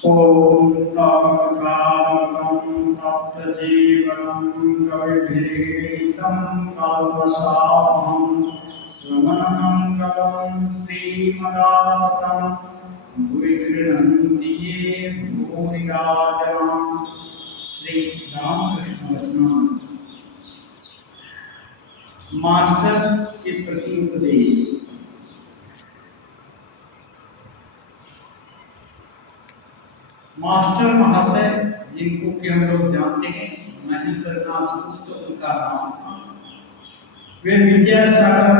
ॐ तत्कथामृतं तप्तजीवनं कविभिरीडितं कल्पसामहं श्रवणमङ्गलं श्रीमदाततं भुवि गृह्णन्ति ये भूरिदा जनाः। श्री रामकृष्ण वचन मास्टर के प्रति उपदेश। मास्टर महाशय जिनको कि हम लोग जानते हैं, महेंद्रनाथ गुप्त उनका नाम था। वे विद्यासागर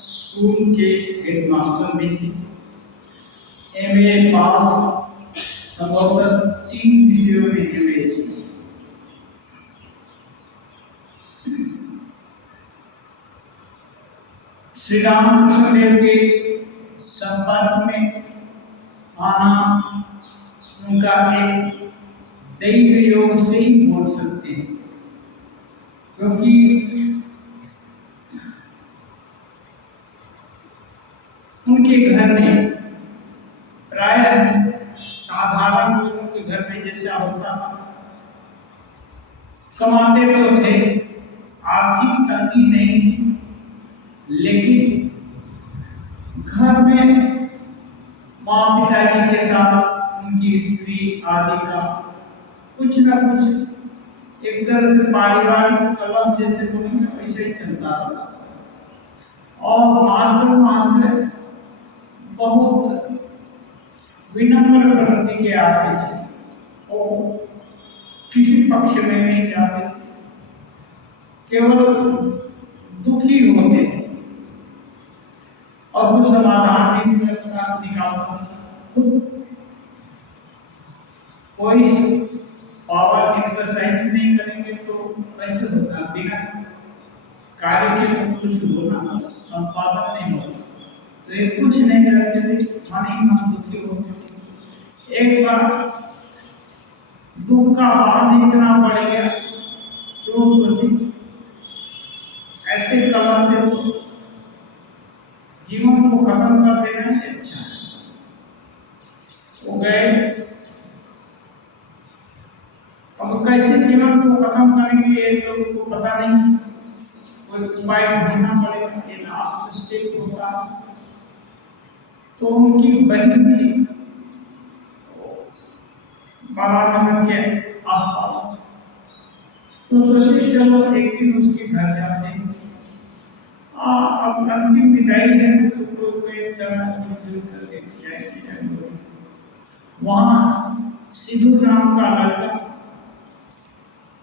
स्कूल के हेडमास्टर भी थे। एमए पास, संभवतः 3 विषयों में एमए थे। श्री रामकृष्ण देव के संपर्क में आना उनका एक दैव योग से ही बोल सकते हैं, क्योंकि उनके घर में प्रायः साधारण लोगों के घर में जैसा होता था, कमाते तो थे, आर्थिक तंगी नहीं थी, लेकिन घर में माँ पिताजी के साथ उनकी स्त्री आदि का कुछ न कुछ एक तरह से पारिवारिक कलह जैसे बोलेंगे वैसे ही चलता रहा। और मास्टर महाशय बहुत विनम्र प्रकृति के आदमी थे और किसी पक्ष में नहीं जाते थे, केवल दुखी होते थे और कुछ समाधान भी निकालता था। कोई पावर एक्सरसाइज नहीं करेंगे तो कैसे होगा? बिना कार्य के तो कुछ होना संपादन नहीं होगा। तो ये कुछ नहीं करते थे, मन ही मन दुखी होते थे। एक बार दुख का बांध इतना बढ़ गया तो सोचे ऐसे कला से जीवन को खत्म कर देना ही अच्छा है। वो गए, अब कैसे जीवन को खत्म करेंगे ये तो उनको पता नहीं, कोई उपाय ढूंढना पड़ेगा, ये लास्ट स्टेप होगा। तो उनकी बहन थी बारानगर के आसपास, तो सोचे चलो एक दिन उसके घर जाते हैं। अब अंतिम विदाई है तो कोई जगह करके जाएंगे। वहाँ सिद्धू नाम का लड़का,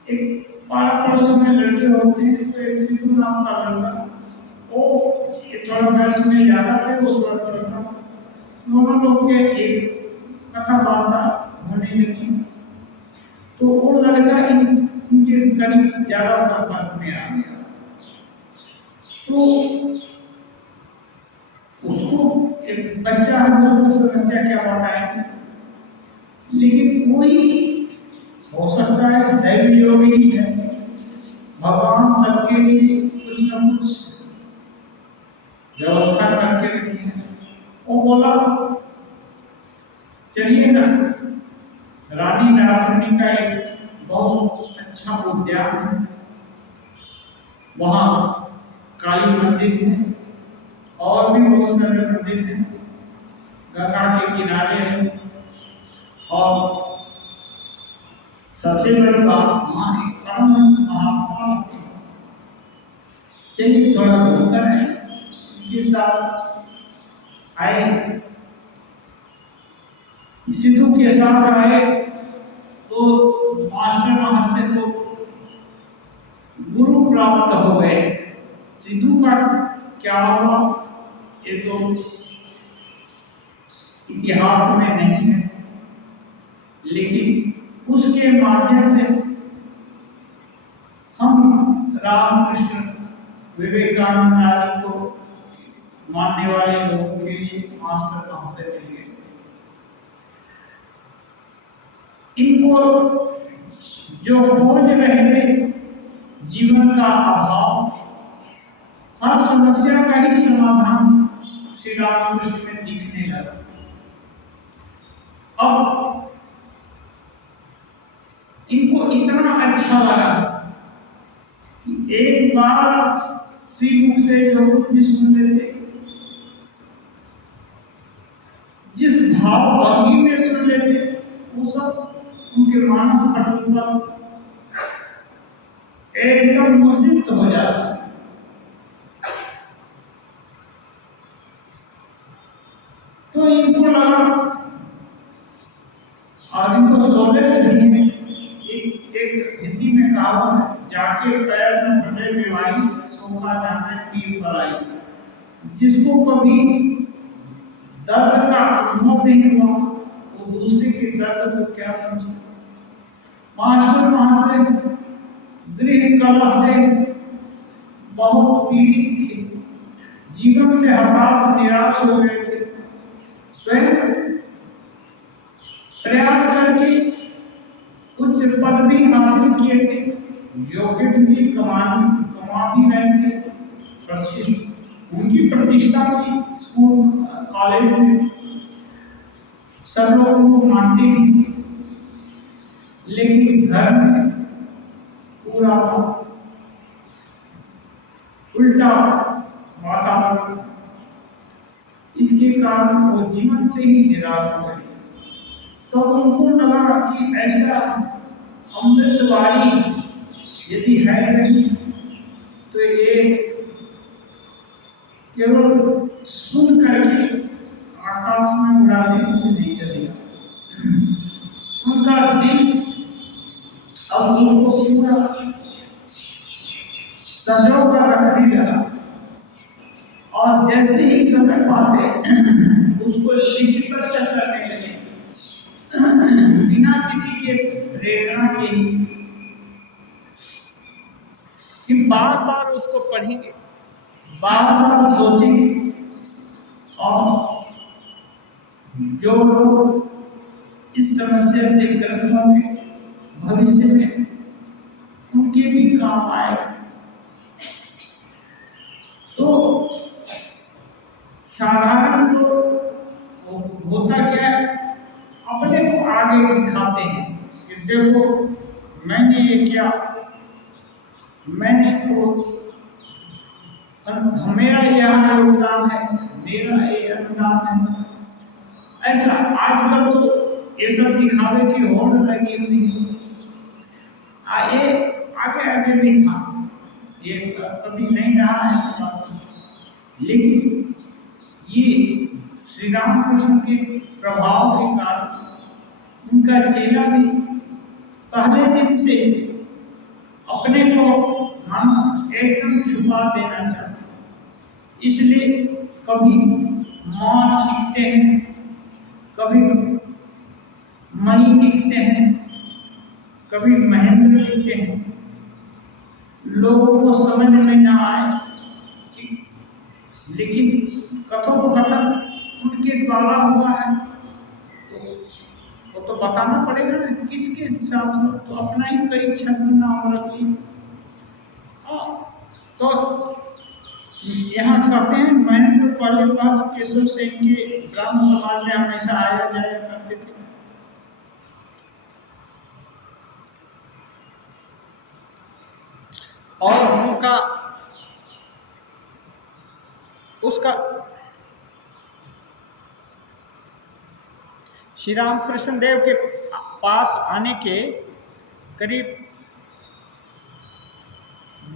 एक पारा पड़ोस में लड़के होते हैं, तो एक सिद्धू नाम का लड़का, वो थोड़ा वयस में ज्यादा थे, वो थोड़ा छोटा, दोनों लोग के एक कथा वार्ता होने लगी। तो वो लड़का इनके करीब ज्यादा संपर्क में आ गया। तो उसको एक बच्चा है, उसको समस्या क्या बताएंगे, लेकिन कोई हो सकता है दैव योगी है, भगवान सबके लिए कुछ न कुछ व्यवस्था करके रखी है। वो बोला चलिए ना, रानी रासमणी का एक बहुत अच्छा उद्यान है, वहाँ काली मंदिर है और भी बहुत सारे मंदिर हैं, गंगा के किनारे हैं, और सबसे बड़ी बात वहाँ एक परमहंस महात्मा होते हैं। चलिए थोड़ा घूमकर आए, उनके साथ आए, सिद्धू के साथ आए। तो मास्टर महाशय को गुरु प्राप्त हो गए। सिद्धू का क्या हुआ ये तो इतिहास में नहीं है, लेकिन उसके माध्यम से हम रामकृष्ण विवेकानंद आदि को मानने वाले लोगों के लिए मास्टर महाशय मिल गए। इनको जो खोज रहे थे जीवन का अभाव, हर समस्या का ही समाधान श्री रामकृष्ण में दिखने लगा। अब इतना अच्छा लगा कि एक बार श्री मुख से जो कुछ भी सुन लेते, जिस भाव भंगी में सुन लेते, वो सब उनके मानस पटल पर एकदम मुद्रित हो जाता। तो इनको लगा, और इनको सोलेस भी है। एक हिंदी में कहावत है, जाके पैर में बने बीमारी सोखा जाने पीर भलाई। जिसको कभी दर्द का अनुभव नहीं हुआ, वो दूसरे के दर्द को क्या समझे। मास्टर महाशय गृह कला से बहुत पीड़ित थे, जीवन से हताश निराश हो गए थे। स्वयं प्रयास करके उच्च पद भी हासिल किए थे, योग्य भी कमा भी रहे थे, उनकी प्रतिष्ठा थी स्कूल कॉलेज में, सब लोग उनको मानते भी थे। लेकिन घर में पूरा उल्टा वातावरण, इसके कारण वो जीवन से ही निराश हो गए। तो उनको लगा कि ऐसा अमृतवाणी यदि है नहीं, तो ये केवल सुन करके आकाश में उड़ा देने से नहीं चलेगा। उनका दिल अब उसको पूरा सजो कर रखने लगा, और जैसे ही समय पाते उसको लिपिबद्ध करने लगे, बिना किसी के प्रेरणा के ही, कि बार बार उसको पढ़ेंगे, बार बार सोचेंगे, और जो लोग इस समस्या से ग्रस्त होंगे भविष्य में उनके भी काम आएगा। तो साधारण लोग होता क्या है, अपने को आगे दिखाते हैं कि देखो मैंने ये किया, मैंने को मेरा यहाँ योगदान है, मेरा ये योगदान है। ऐसा आजकल तो ये सब दिखावे की होड़ लगी हुई है। ये आगे आगे भी था, ये कभी नहीं रहा ऐसा बात। लेकिन ये श्री रामकृष्ण के प्रभाव के कारण उनका चेला भी पहले दिन से अपने को हम एकदम छुपा देना चाहते हैं। इसलिए कभी मौन लिखते हैं, कभी मणि लिखते हैं, कभी महेंद्र लिखते हैं। लोगों को समझ में ना आए कि, लेकिन कथोपकथन उनके द्वारा हुआ है, तो वो तो बताना पड़ेगा ना किसके साथ हो, तो अपना ही कई छंद नाम रख लिए। तो यहाँ कहते हैं महेंद्र पालीवाल केशव सेन के ब्राह्म समाज में हमेशा आया जाया करते थे। और उनका उसका श्री रामकृष्ण देव के पास आने के करीब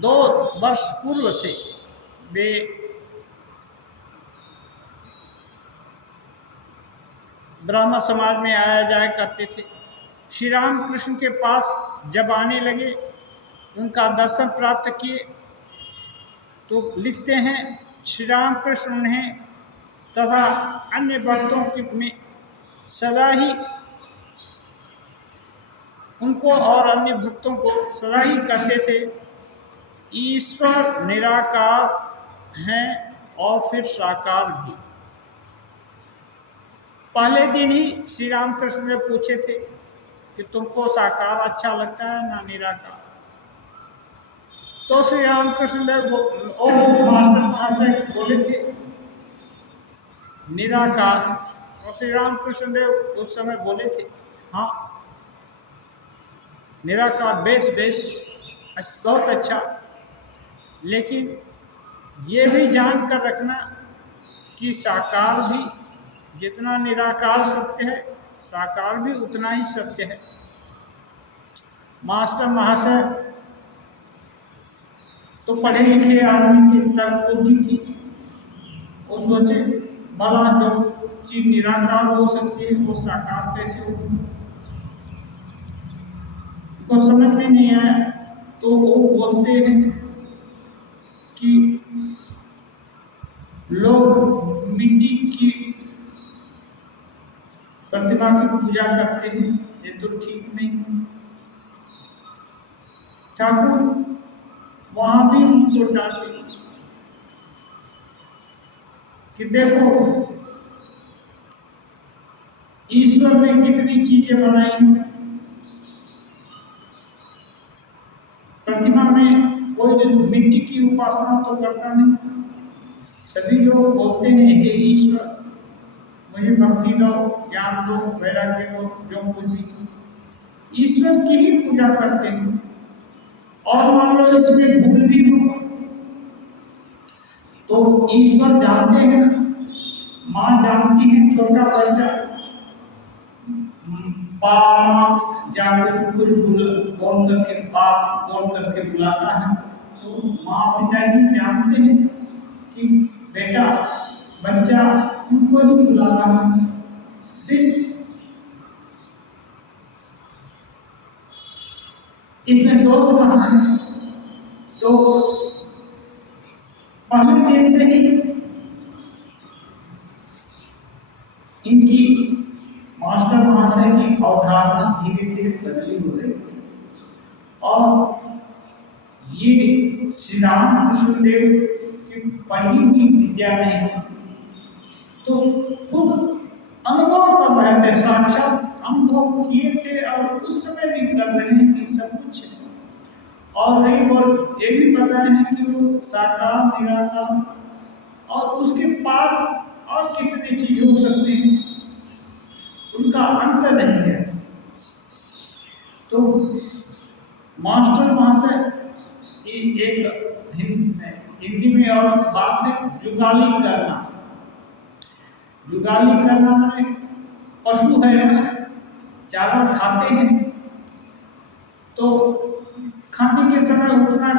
2 वर्ष पूर्व से वे ब्राह्मण समाज में आया जाया करते थे। श्री रामकृष्ण के पास जब आने लगे, उनका दर्शन प्राप्त किए, तो लिखते हैं श्री रामकृष्ण उन्हें तथा अन्य भक्तों के में सदा ही उनको और अन्य भक्तों को सदा ही कहते थे, ईश्वर निराकार हैं और फिर साकार भी। पहले दिन ही श्री रामकृष्ण ने पूछे थे कि तुमको साकार अच्छा लगता है ना निराकार। तो श्री रामकृष्ण देव मास्टर महाशय बोले थे निराकार, और श्री रामकृष्ण देव उस समय बोले थे हाँ निराकार बेस बेस बहुत अच्छा, लेकिन ये भी जान कर रखना कि साकार भी जितना निराकार सत्य है, साकार भी उतना ही सत्य है। मास्टर महाशय तो पढ़े लिखे आदमी थे, तर्क बुद्धि थी, वो सोचे भला जो चीज निराकार हो सकती है वो साकार कैसे होगी, को समझ में नहीं आया। तो वो बोलते हैं कि लोग मिट्टी की प्रतिमा की पूजा करते हैं, ये तो ठीक नहीं। ठाकुर वहां भी उनको डांटे कि देखो ईश्वर ने कितनी चीजें बनाई हैं, प्रतिमा में कोई मिट्टी की उपासना तो करता नहीं। सभी लोग बोलते हैं हे ईश्वर मुझे भक्ति दो, ज्ञान दो, वैराग्य दो, जो कुछ भी ईश्वर की ही पूजा करते हैं। और मान लो इसमें भूल भी हो तो ईश्वर जानते हैं, माँ जानती है, छोटा बच्चा बाप जाकर कुछ बोल करके बाप बोल करके बुलाता है, तो माँ पिताजी जानते हैं कि बेटा बच्चा तुमको ही बुला रहा है। फिर इसमें दोष कहाँ है? तो पहले दिन से ही इनकी मास्टर महाशय की अवधारणा धीरे धीरे बदली हो रही थी, और ये श्री रामकृष्ण देव की पढ़ी हुई विद्या नहीं थी, तो खुद अनुभव कर रहे थे, साक्षात अनुभव किए थे और उस समय भी कर रहे हैं कि सब कुछ है। और नहीं बोल ये भी बताए हैं कि वो साकार निराकार और उसके पार और कितनी चीज हो सकती है, उनका अंत नहीं है। तो मास्टर महाशय एक हिंदी में और बात है जुगाली करना। जुगाली करना माने पशु है ना, चारा खाते हैं तो खाने के समय उतना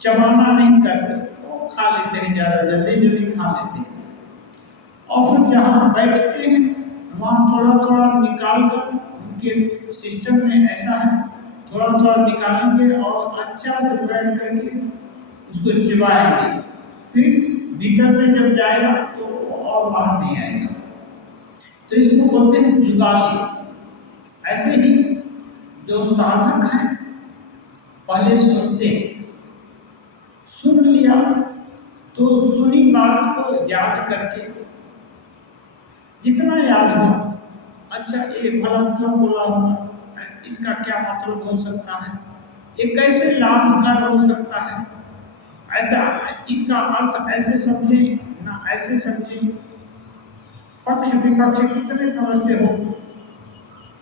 चबाना नहीं करते, वो खा लेते हैं, ज़्यादा जल्दी जल्दी खा लेते हैं। और फिर जहाँ बैठते हैं वहाँ थोड़ा थोड़ा निकाल कर, उनके सिस्टम में ऐसा है थोड़ा थोड़ा निकालेंगे और अच्छा से बैठ करके उसको चिबाएंगे, फिर भीतर में जब जाएगा तो और बाहर नहीं आएगा। तो इसको बोलते हैं जुगाली। ऐसे ही जो साधक हैं पहले सुनते हैं, सुन लिया तो सुनी बात को याद करके जितना याद हो, अच्छा ये भला क्यों बोला होगा, इसका क्या मतलब हो सकता है, ये कैसे लाभकर हो सकता है, ऐसा इसका अर्थ ऐसे समझे ना ऐसे समझे, पक्ष विपक्ष कितने तरह से हो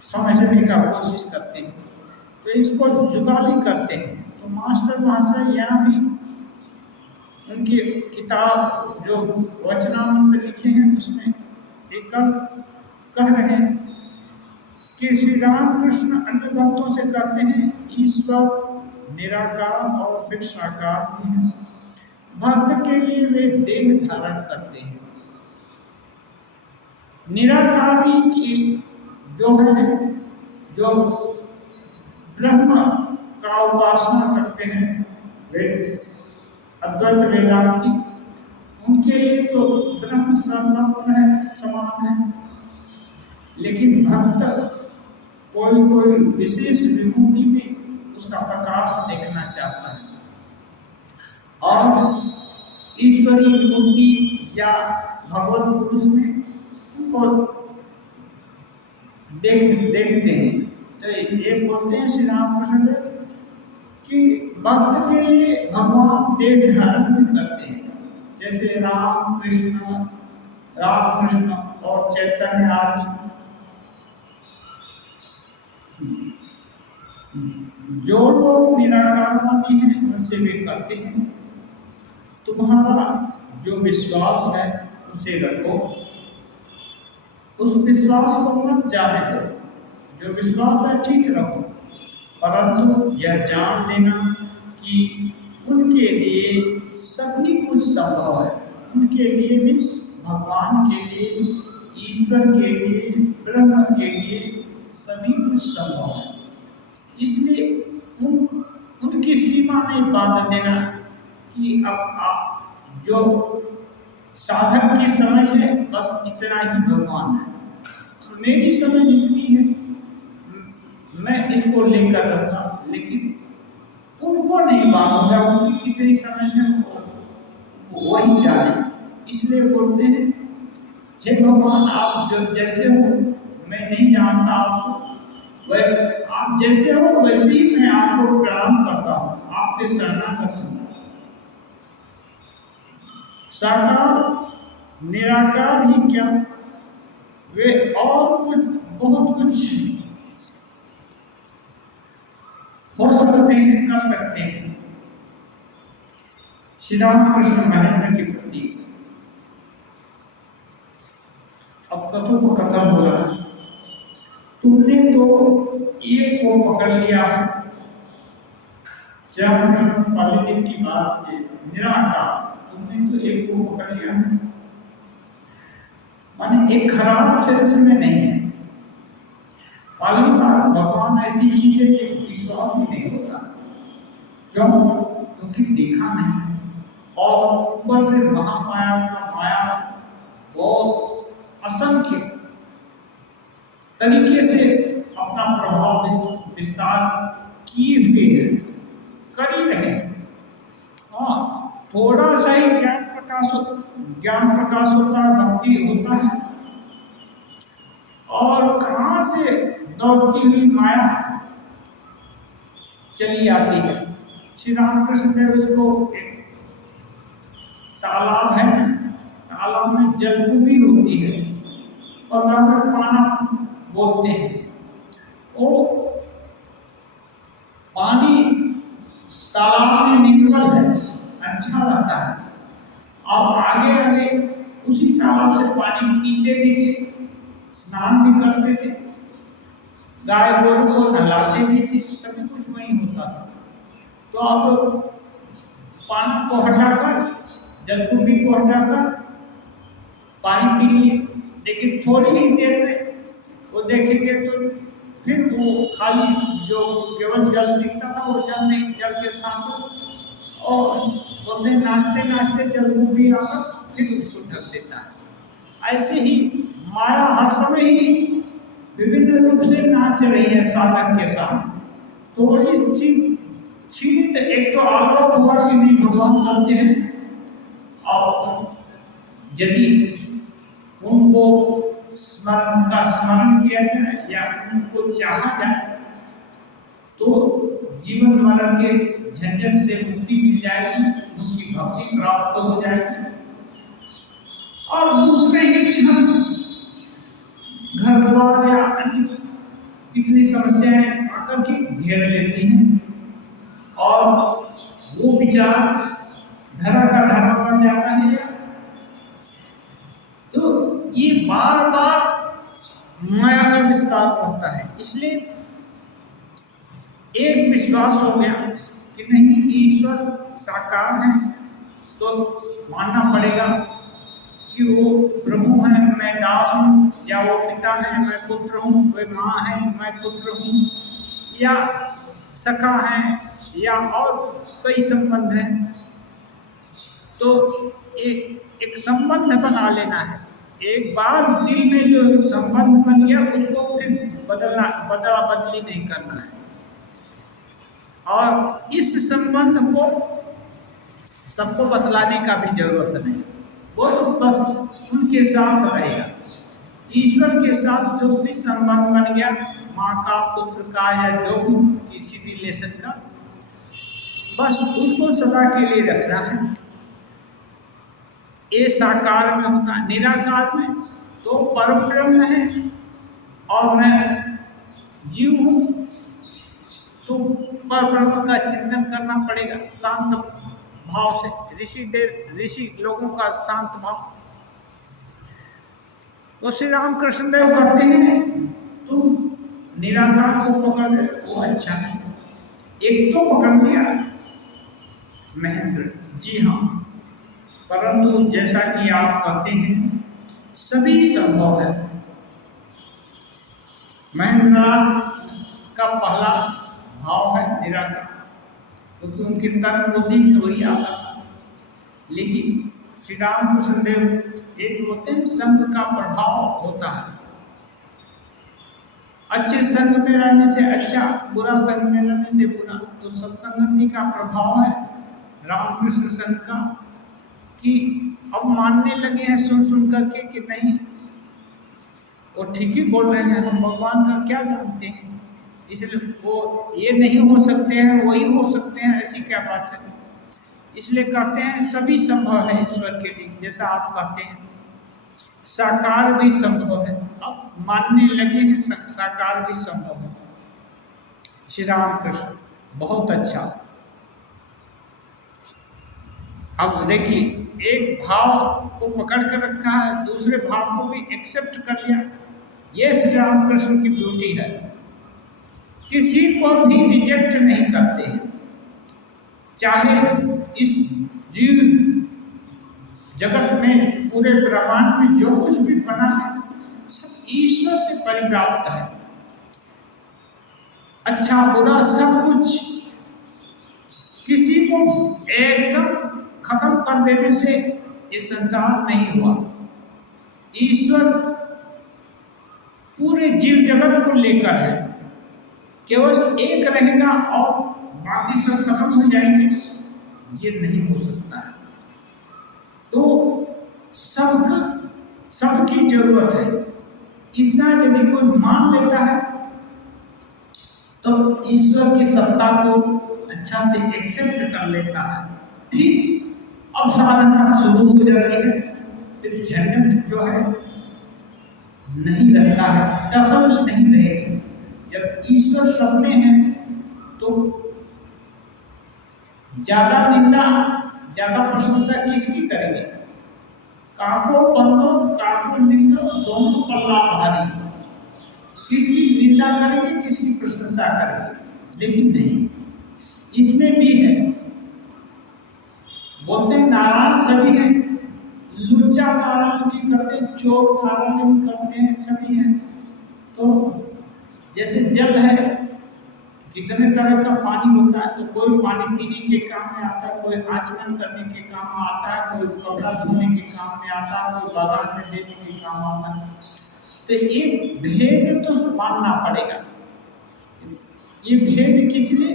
समझने का कोशिश करते हैं, तो इसको जुगाली करते हैं। तो मास्टर महाशय यहाँ भी उनकी किताब जो वचनामृत लिखे हैं उसमें एक कह रहे हैं कि श्री रामकृष्ण अन्य भक्तों से कहते हैं ईश्वर निराकार और फिर साकार भी है, भक्त के लिए वे देह धारण करते हैं। निराकारी की जो है, जो ब्रह्म का उपासना करते हैं वे अद्वैत वेदांती, उनके लिए तो ब्रह्म सर्वत्र है, समान है। लेकिन भक्त कोई कोई विशेष विभूति में उसका प्रकाश देखना चाहता है, और ईश्वरीय मूर्ति या भगवत पुरुष में उनको देखते हैं। तो ये बोलते हैं श्री रामकृष्ण देव कि भक्त के लिए भगवान देह धारण भी करते हैं, जैसे राम कृष्ण और चैतन्य आदि। जो लोग निराकारवादी हैं उनसे वे कहते हैं तुम्हारा जो विश्वास है उसे रखो, उस विश्वास को मत जाने दो, जो विश्वास है ठीक रखो, परंतु यह जान लेना कि उनके लिए सभी कुछ संभव है। उनके लिए मीन्स भगवान के लिए, ईश्वर के लिए, ब्रह्म के लिए सभी कुछ संभव है। इसलिए उनकी सीमा नहीं बांध देना कि अब आप जो साधक की समझ है बस इतना ही भगवान है, मेरी समझ इतनी है, मैं इसको लेकर रहूँगा, लेकिन उनको नहीं मालूंगा उनकी कितनी समझ है वो वही जाने। इसलिए बोलते हैं हे भगवान आप जो जैसे हो मैं नहीं जानता आपको, वह आप जैसे हो वैसे ही मैं आपको प्रणाम करता हूँ, आपके शरणागत हूँ। साकार निराकार ही क्या, वे और कुछ बहुत कुछ हो सकते हैं, कर सकते हैं। श्री रामकृष्ण महेंद्र के प्रति अब कथोपकथन हो रहा है, तुमने तो एक को पकड़ लिया है। श्री रामकृष्ण पहले दिन की बात है, निराकार तुमने तो एक को पकड़ लिया है, माने एक खराब सेंस में नहीं है। पहली बार भगवान ऐसी चीजें विश्वास ही नहीं होता, क्यों? क्योंकि देखा नहीं है, और ऊपर से महामाया का माया बहुत असंख्य तरीके से अपना प्रभाव विस्तार किए हुए है, कर ही रहे हैं। हाँ, थोड़ा सा ही ज्ञान प्रकाश होता है, भक्ति होता है, और कहाँ से दौड़ती हुई माया चली आती है। श्री रामकृष्ण देव इसको एक तालाब है, तालाब में जलकुंभी होती है और रावण पाना बोलते हैं। वो पानी तालाब में निर्मल है, अच्छा लगता है, और आगे आगे उसी तालाब से पानी पीते भी थे, स्नान भी करते थे, गाय गोरू को नहलाते भी थे, सभी कुछ वही होता था। तो अब पानी को हटाकर, जलकुंभी को हटाकर पानी पी लिए, लेकिन थोड़ी ही देर में वो देखेंगे तो फिर वो खाली जो केवल जल दिखता था वो जल नहीं, जल के स्थान पर और बोलते नाचते नाचते जलकुंभी आकर फिर उसको ढक देता है। ऐसे ही माया हर समय ही विभिन्न रूप से नाच रही है साधक के साथ। थोड़ी चीज एक तो आलोक हुआ कि नहीं भगवान सत्य है, और यदि उनको स्मरण किया जाए या उनको चाहा जाए तो जीवन मरण के झंझट से मुक्ति मिल जाएगी, उनकी भक्ति प्राप्त हो जाएगी, और दूसरे ही क्षण घर द्वार या अन्य कितनी समस्याएं आकर के घेर लेती हैं, और वो विचार धरा का धरा बन जाता है। तो ये बार बार माया का विस्तार होता है। इसलिए एक विश्वास हो गया कि नहीं ईश्वर साकार है, तो मानना पड़ेगा कि वो प्रभु है, मैं दास हूँ, या वो पिता है, मैं पुत्र हूँ, वे माँ है, मैं पुत्र हूँ, या सखा है, या और कई संबंध हैं। तो एक संबंध बना लेना है। एक बार दिल में जो संबंध बन गया उसको फिर बदला बदली नहीं करना है, और इस संबंध को सबको बतलाने का भी जरूरत नहीं, वो तो बस उनके साथ रहेगा। ईश्वर के साथ जो भी संबंध बन गया, माँ का, पुत्र का, या जो भी किसी रिलेशन का, बस उसको सदा के लिए रखना है। ये साकार में होता है, निराकार में तो परम ब्रह्म है और मैं जीव हूँ, तो तो परब्रह्म का चिंतन करना पड़ेगा शांत भाव से। ऋषि लोगों का शांत भाव। तो श्री रामकृष्ण देव कहते हैं तुम निराकार को पकड़ रहे हो, वो अच्छा है। एक तो पकड़ लिया महेंद्र जी, हाँ, परंतु जैसा कि आप कहते हैं सभी संभव है। महेंद्रनाथ का पहला भाव है निराकार, क्योंकि उनके तर्क बुद्धि में वही आता था। लेकिन श्री रामकृष्ण देव एक बोलते हैं संघ का प्रभाव होता है। अच्छे संघ में रहने से अच्छा, बुरा संघ में रहने से बुरा। तो सत्संगति का प्रभाव है रामकृष्ण संघ का, कि अब मानने लगे हैं सुन सुन करके कि नहीं वो ठीक ही बोल रहे हैं, हम भगवान का क्या जानते हैं, इसलिए वो ये नहीं हो सकते हैं वही हो सकते हैं, ऐसी क्या बात है। इसलिए कहते हैं सभी संभव है ईश्वर के लिए। जैसा आप कहते हैं साकार भी संभव है, अब मानने लगे हैं साकार भी संभव है। श्री रामकृष्ण बहुत अच्छा। अब देखिए एक भाव को पकड़ कर रखा है, दूसरे भाव को भी एक्सेप्ट कर लिया। ये श्री रामकृष्ण की ब्यूटी है, किसी को भी रिजेक्ट नहीं करते हैं। चाहे इस जीव जगत में पूरे ब्रह्मांड में जो कुछ भी बना है सब ईश्वर से परिप्राप्त है। अच्छा बुरा सब कुछ, किसी को एकदम खत्म कर देने से ये संसार नहीं हुआ। ईश्वर पूरे जीव जगत को लेकर है, केवल एक रहेगा और बाकी सब खत्म हो जाएंगे, ये नहीं हो सकता है। तो सबकी जरूरत है। इतना यदि कोई मान लेता है तो ईश्वर की सत्ता को अच्छा से एक्सेप्ट कर लेता है। फिर अब साधना शुरू हो जाती है, फिर झंझट जो है नहीं रहता है, टसल नहीं रहेगी। जब ईश्वर सब में है तो ज्यादा निंदा ज्यादा प्रशंसा किसकी करेंगे? काको बंदो काको निंदो दोनों पल्ला भारी। किसकी निंदा करेंगे किसकी प्रशंसा करेंगे? लेकिन नहीं, इसमें भी है। बोलते नारायण सभी हैं, लुच्चा नारायण भी करते हैं, चोर नारायण भी करते हैं, सभी हैं। तो जैसे जल है, कितने तरह का पानी होता है, तो कोई पानी पीने के काम में आता है, कोई आचमन करने के काम में आता है, कोई कपड़ा धोने के काम में आता है, कोई बागान में देने के काम आता है। तो ये भेद तो मानना पड़ेगा। ये भेद किसलिए?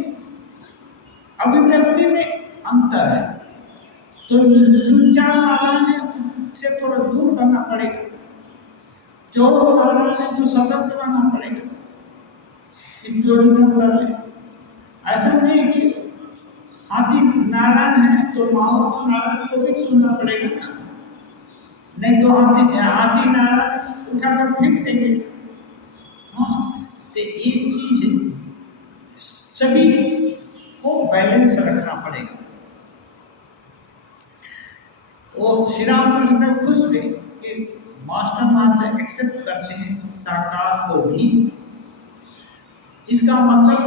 अभिव्यक्ति में अंतर है, तो लुच्चा नारायण से थोड़ा दूर करना पड़ेगा, चोर नारायण है तो सतर्क रहना पड़ेगा कि चोरी न कर ले। ऐसा नहीं कि हाथी नारायण है तो माहौल तो नारायण को भी सुनना पड़ेगा ना, नहीं तो हाथी नारायण उठाकर फेंक देंगे। हाँ, तो ये चीज सभी को बैलेंस रखना पड़ेगा। वो श्री रामकृष्ण खुश हुए कि मास्टर मां से एक्सेप्ट करते हैं साकार को भी। इसका मतलब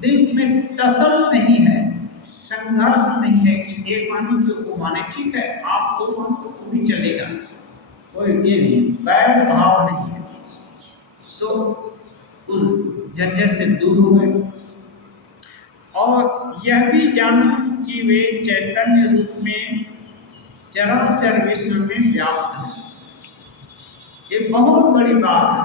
दिल में टसल नहीं है, संघर्ष नहीं है कि एक माने कि वो माने, ठीक है आप को मानो वो भी चलेगा, कोई ये नहीं, बैर भाव नहीं है। तो उस झंझट से दूर हो गए और यह भी जानो कि वे चैतन्य रूप में चराचर विश्व में व्याप्त है। ये बहुत बड़ी बात है।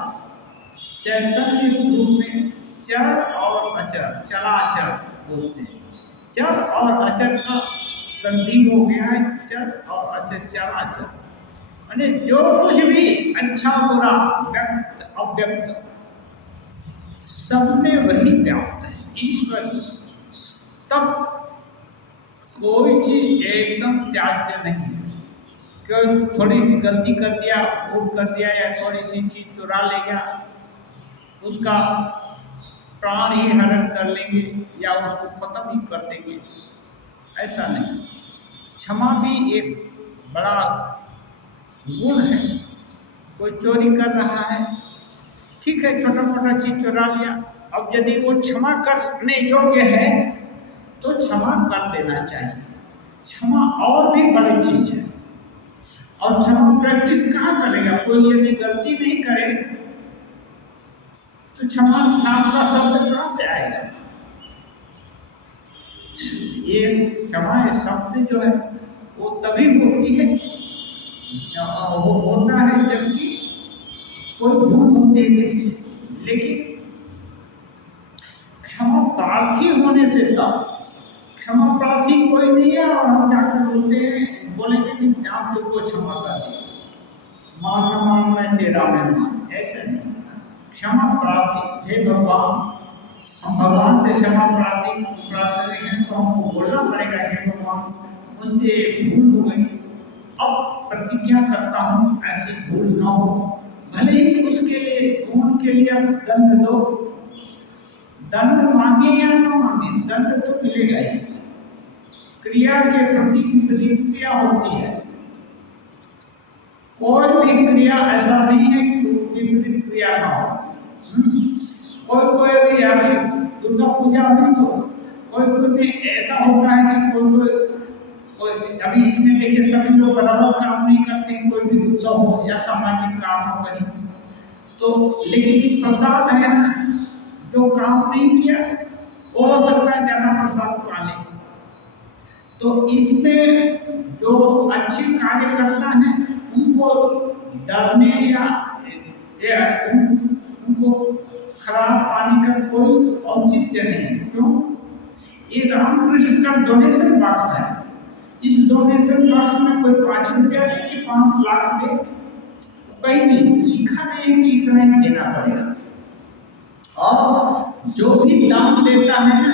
चैतन्य रूप में चर और अचर, चराचर बोलते हैं। चर और अचर का संधि हो गया है, चर और अचर, चराचर माने जो कुछ भी अच्छा बुरा व्यक्त अव्यक्त सब में वही व्याप्त है ईश्वर। तब कोई चीज एकदम त्याज्य नहीं है। क्यों थोड़ी सी गलती कर दिया, भूल कर दिया या थोड़ी सी चीज चुरा ले गया, उसका प्राण ही हरण कर लेंगे या उसको खत्म ही कर देंगे, ऐसा नहीं। क्षमा भी एक बड़ा गुण है। कोई चोरी कर रहा है, ठीक है, छोटा मोटा चीज चुरा लिया, अब यदि वो क्षमा करने योग्य है तो क्षमा कर देना चाहिए। क्षमा और भी बड़ी चीज है। और क्षमा प्रैक्टिस कहाँ करेगा? कोई यदि गलती नहीं करे तो क्षमा नाम का शब्द कहाँ से आएगा? ये क्षमा शब्द जो है वो तभी होती है, वो होता है जबकि कोई भूल होती है किसी से। लेकिन क्षमा प्रार्थी होने से तब, क्षमा प्रार्थी कोई नहीं है और हम जाकर बोलते हैं, बोलेंगे कि आप लोग को क्षमा कर दिया, मान न मान मैं तेरा मेहमान, ऐसा नहीं होता। क्षमा प्रार्थी, हे भगवान, हम भगवान से क्षमा प्रार्थी प्रार्थना हैं तो हमको बोलना पड़ेगा, हे भगवान मुझसे भूल हो गई, अब प्रतिज्ञा करता हूँ ऐसी भूल ना हो। भले ही उसके लिए उनके लिए दंड दो, दंड मांगे या ना मांगे, दंड तो मिलेगा ही। क्रिया के प्रति विपरीत क्रिया होती है। कोई भी क्रिया ऐसा नहीं है कि विपरीत क्रिया ना हो। कोई भी अभी दुर्गा पूजा हुई तो कोई भी ऐसा होता है कि कोई अभी इसमें देखिए सभी लोग बराबर काम नहीं करते, कोई भी उत्सव हो या सामाजिक काम हो कहीं तो, लेकिन प्रसाद है ना, जो काम नहीं किया वो हो सकता है ज्यादा प्रसाद पा ले। तो इसमें जो अच्छे कार्य करता है उनको डरने या उनको खराब पाने का कोई औचित्य नहीं। क्यों? ये रामकृष्ण का डोनेशन बॉक्स है। इस डोनेशन बॉक्स में कोई 5 रुपया दे कि 5 लाख दे, कहीं नहीं लिखा नहीं है कि इतना ही देना पड़ेगा। और जो भी दान देता है ना,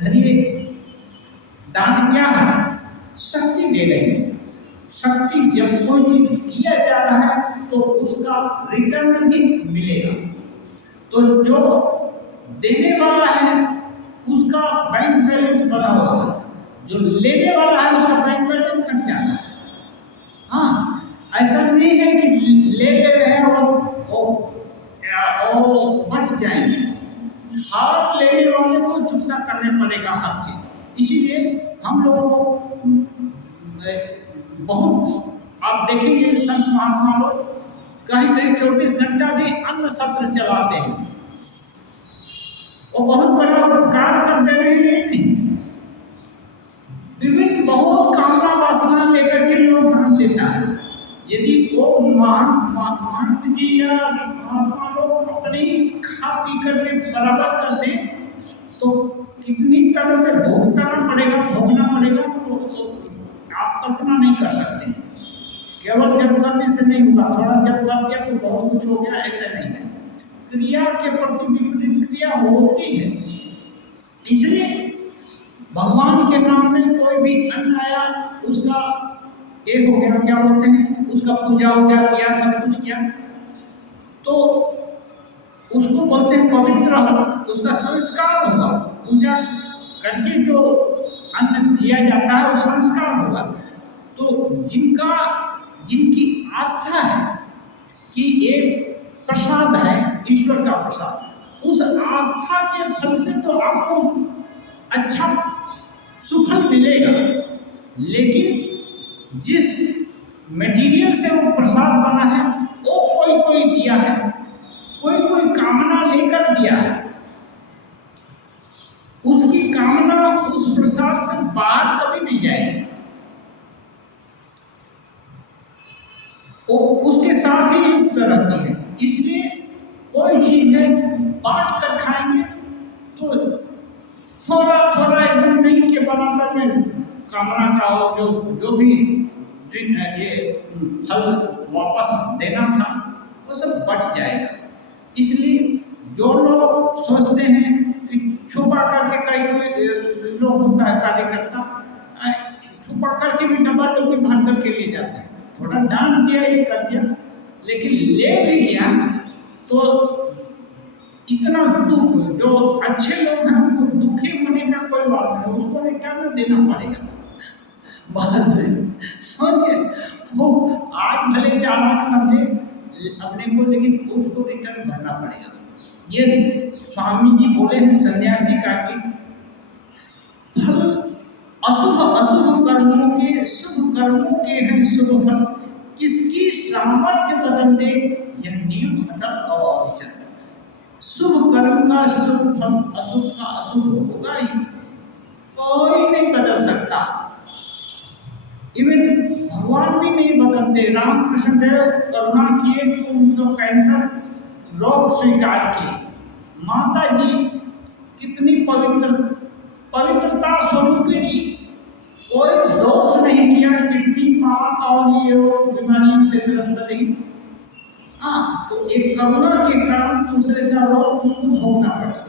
धनिए दान क्या है? शक्ति दे रही है। शक्ति, जब कोई चीज दिया जा रहा है तो उसका रिटर्न भी मिलेगा। तो जो देने वाला है उसका बैंक बैलेंस बढ़ा हुआ है, जो लेने वाला है उसका बैंक बैलेंस घट जाता है। हाँ, ऐसा नहीं है कि ले रहे हैं और बच जाएंगे। हाथ लेने वाले को चुकता करने पड़ेगा हर चीज। इसीलिए हम लोगों को बहुत, आप देखेंगे संत महात्मा लोग कहीं 24 घंटा भी अन्न सत्र चलाते हैं। वो बहुत बड़ा उपकार कर दे रहे हैं, नहीं, विभिन्न बहुत कामना वासना लेकर के लोग दान देता है। यदि वो महंत जी या महात्मा लोग अपने खा पी करके बराबर कर दे तो कितनी तरह से भोगना पड़ेगा तो आप कल्पना नहीं कर सकते। केवल जब करने से नहीं होगा, थोड़ा जब कर दिया तो बहुत कुछ हो गया, ऐसा नहीं है। क्रिया के प्रति विपरीत क्रिया होती है। इसलिए भगवान के नाम में कोई भी अन्न आया, उसका एक हो गया, क्या बोलते हैं, उसका पूजा उजा किया, सब कुछ किया, तो उसको बोलते हैं पवित्र हो, उसका संस्कार होगा। पूजा करके जो अन्न दिया जाता है वो संस्कार होगा। तो जिनकी आस्था है कि एक प्रसाद है, ईश्वर का प्रसाद, उस आस्था के फल से तो आपको अच्छा सुफल मिलेगा। लेकिन जिस मटेरियल से वो प्रसाद बना है वो कोई दिया है, कोई कामना लेकर दिया है, उसकी कामना उस प्रसाद से बाहर कभी नहीं जाएगी। वो उसके साथ ही युक्त रहती है। इसलिए कोई चीज है बांट कर खाएंगे तो थोड़ा एकदम नहीं के बराबर में कामना का हो, जो भी ये फल वापस देना था वो सब बच जाएगा। इसलिए जो लोग सोचते हैं कि छुपा करके कोई लोग होता है कार्यकर्ता, छुपा करके भी डब्बा डब्बी भर करके ले जाता है, थोड़ा डांट दिया, ये कर दिया, लेकिन ले भी गया तो इतना दुख, जो अच्छे लोग हैं उनको दुखी होने का कोई बात नहीं, उसको रिटर्न देना पड़ेगा बाद में, समझिए। वो आज भले चालाक समझे अपने को, लेकिन उसको रिटर्न भरना पड़ेगा। ये स्वामी जी बोले हैं सन्यासी का कि फल अशुभ अशुभ कर्मों के शुभ कर्मों के हैं शुभ फल, किसकी सामर्थ्य बदल दे यह नियम अटल अविचल। शुभ कर्म का शुभ फल, अशुभ का अशुभ होगा ही, कोई नहीं बदल सकता। इवन भगवान भी नहीं बदलते। रामकृष्ण देव करुणा किए तो उनको कैंसर रोग स्वीकार किए। माता जी कितनी पवित्रता स्वरूपिणी, कोई दोष नहीं किया, कितनी पाक और ये बीमारी से ग्रस्त रही। हाँ, तो एक करुणा के कारण दूसरे का रोग उनको भोगना पड़ा।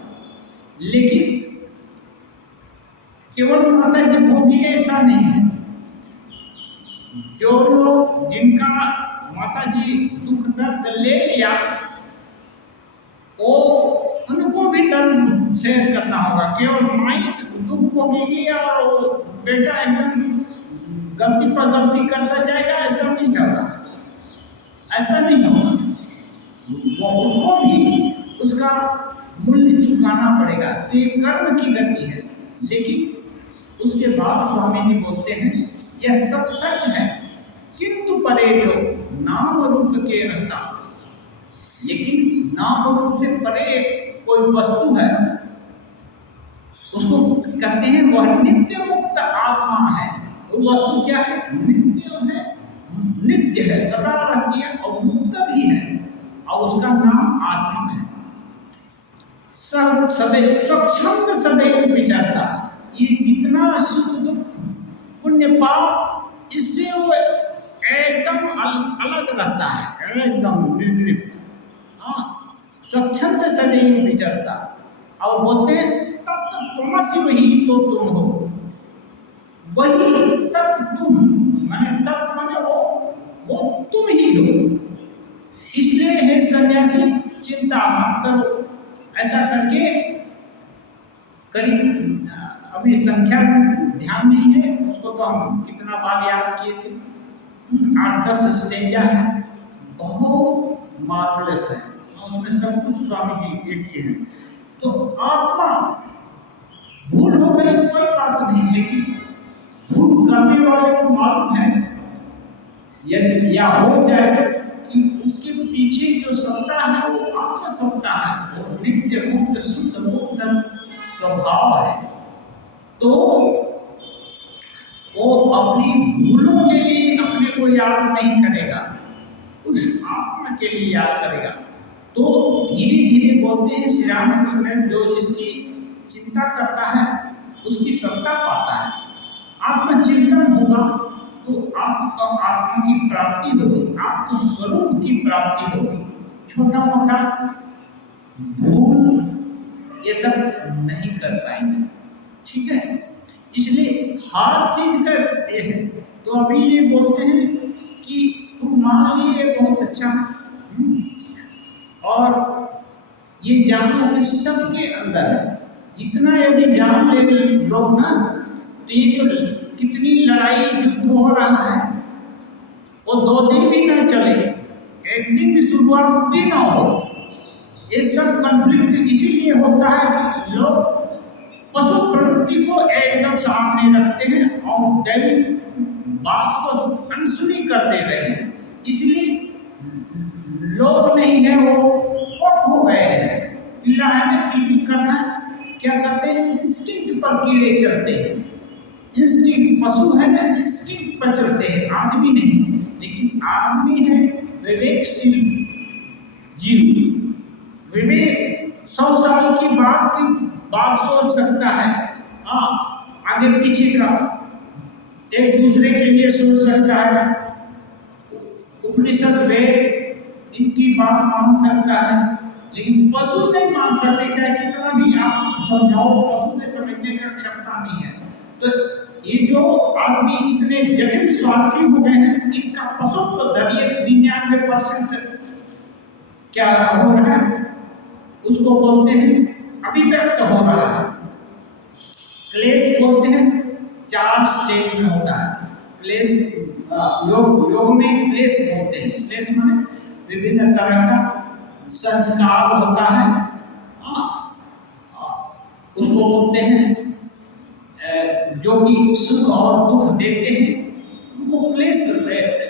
लेकिन केवल माता जी भोगी ऐसा नहीं है। जो लोग जिनका माता जी दुख दर्द ले लिया, वो उनको भी दर्द शेयर करना होगा। केवल माई दुख भोगेगी और बेटा एकदम गलती पर गलती करता जाएगा, ऐसा नहीं होगा, ऐसा नहीं होगा। वो उसको भी उसका मूल्य चुकाना पड़ेगा। तो ये कर्म की गति है। लेकिन उसके बाद स्वामी जी बोलते हैं यह सब सच है, किंतु परे जो नाम रूप के रहता, लेकिन नाम रूप से परे कोई वस्तु है, उसको कहते हैं वह नित्य मुक्त आत्मा है। वो वस्तु क्या है? नित्य है, नित्य है, सदा रहती है और मुक्त भी है, और उसका नाम आत्मा है। सदैव स्वच्छंद सदैव विचरता। ये जितना सुख दुख पुण्य पाप, इससे वो एकदम अलग रहता है, एकदम निर्लिप्त। हाँ, स्वच्छंद सदैव विचरता। और बोलते तत्त्वमसि, वही तो तुम हो, वही तत्व तुम, माने तत्व माने वो तुम ही हो। इसलिए हे सन्यासी चिंता मत करो। ऐसा करके करीब अभी संख्या ध्यान नहीं है, उसको तो हम कितना बार याद किए थे, 8-10 स्टेजा है, बहुत मार्वलस है, उसमें सब कुछ स्वामी जी एक ही है। तो आत्मा भूल हो गई कोई बात नहीं, लेकिन भूल करने वाले को मालूम है यदि या हो जाए कि उसके पीछे जो सत्ता है वो आत्म सत्ता है, वो नित्य मुक्त शुद्ध मुक्त स्वभाव है। तो वो अपनी भूलों के लिए अपने को याद नहीं करेगा, उस आत्मा के लिए याद करेगा। तो धीरे धीरे बोलते हैं श्री रामकृष्ण, जो जिसकी चिंता करता है उसकी सत्ता पाता है। आत्मचिंतन होगा तो आत्मा की प्राप्ति होगी, आत्म स्वरूप की प्राप्ति होगी। छोटा मोटा भूल ये सब नहीं कर पाएंगे, ठीक है। इसलिए हर चीज का ये है। तो अभी ये बोलते हैं कि तुम मान लिए बहुत अच्छा, और ये जानो कि सबके अंदर है। इतना यदि जान ले लोग ना, तो ये जो कितनी लड़ाई युद्ध हो रहा है वो 2 दिन भी ना चले, 1 दिन भी शुरुआत भी ना हो। ये सब कॉन्फ्लिक्ट इसीलिए होता है कि लोग पशु प्रवृत्ति को एकदम सामने रखते हैं और दैविक बात को अनसुनी कर दे रहे हैं। इसलिए लोग नहीं है, वो पक हो गए हैं। कीड़ा है ना, किलबिल करना, क्या करते हैं? इंस्टिंक्ट पर कीड़े चलते हैं। इंस्टिंक्ट, पशु है ना, इंस्टिंक्ट पर चलते हैं, आदमी नहीं। लेकिन आदमी है विवेकशील जीव। विवेक 100 साल की बात सोच सकता है, आगे पीछे का, एक दूसरे के लिए सोच सकता है। उपनिषद वेद इनकी बात मान सकता है, लेकिन पशु नहीं मान सकते। चाहे कितना भी आप समझाओ, पशु में समझने की क्षमता नहीं है। तो ये जो आदमी इतने जटिल स्वार्थी हो गए हैं, इनका पशुत्व धरिए 99% क्या हो रहा है, उसको बोलते हैं अभिव्यक्त हो रहा है। क्लेश बोलते हैं 4 स्टेज में होता है। क्लेश योग में क्लेश बोलते हैं। क्लेश माने विभिन्न तरह का संस्कार होता है, उसको बोलते हैं जो कि सुख और दुख देते हैं, उनको क्लेश,